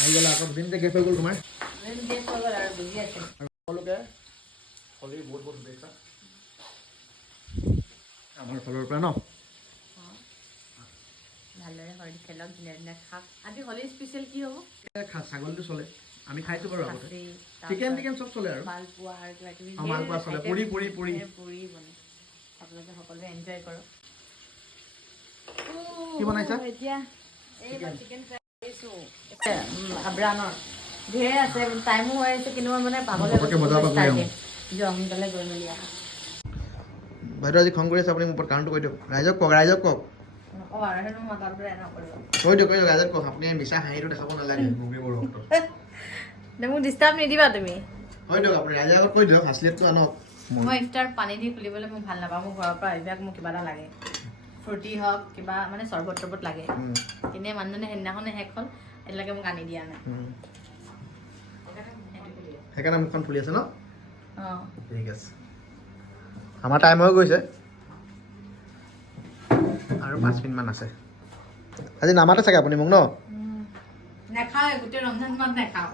আহি গ'লা আকৌ দুদিনতে গেছ হৈ গ'ল তোমাৰ গেছ হৈ গ'ল আৰু বুজি আছে আৰু সকলোকে হলিৰ বহুত বহুত শুভেচ্ছা আমাৰ ফালৰ পৰা ন ভালদৰে হলি খেলক ধুনীয়া ধুনীয়া খাওক আজি হলি স্পেচিয়েল কি হ'ব ছাগলীটো চলে আমি খাইছোঁ বাৰু আগতে খাচী, চিকেন তাৰপিছত টিকেন চব চলে আৰু মালপোৱা আৰু কিবা কিবি মালপোৱা চলে পুৰি পুৰি পুৰি পুৰি বনাই আপোনালোকে সকলোৱে এনজয় কৰক কি বনাইছা এতিয়া এই চিকেন ফ্ৰাই কৰিছোঁ আব্ৰানৰ ধেৰ আছে টাইমো হৈ আছে কিন্তু মই মানে পাবলৈ সোনকালে গৈ মেলি আহা বাইদেউ আজি খং কৰি আছে আপুনি মোৰ ওপৰত কাৰণটো কৈ দিয়ক ৰাইজক কওক নকওঁ আৰু সেইটো মই তাত নকৰিব কৈ দিয়ক ৰাইজক কওক আপুনি মিছা হাঁহিটো দেখাব নালাগে মুগীবোৰ মোক ডিষ্টাৰ্ব নিদিবা তুমি কৈ দিয়ক আপুনি ৰাইজৰ আগত কৈ দিয়ক হাছলিয়াতটো আনক মই ইফতাৰ পানী দি খুলিবলৈ মোক ভাল নাপাওঁ মোৰ ঘৰৰ পৰা এইবিলাক মোক কিবা এটা লাগে ফ্ৰুটি হওক কিবা মানে চৰ্বত তৰ্বত লাগে এনেই মানুহজনে সেইদিনাখনে শেষ হ'ল এতিয়ালৈকে মোক আনি দিয়া নাই সেইকাৰণে মুখখন ফুলি আছে ন অঁ ঠিক আছে আমাৰ টাইম হৈ গৈছে আৰু 5 মিনিটমান আছে আজি নামাতে চাগে আপুনি মোক ন নাখাওঁ গোটেই ৰমজান মাহ নাখাওঁ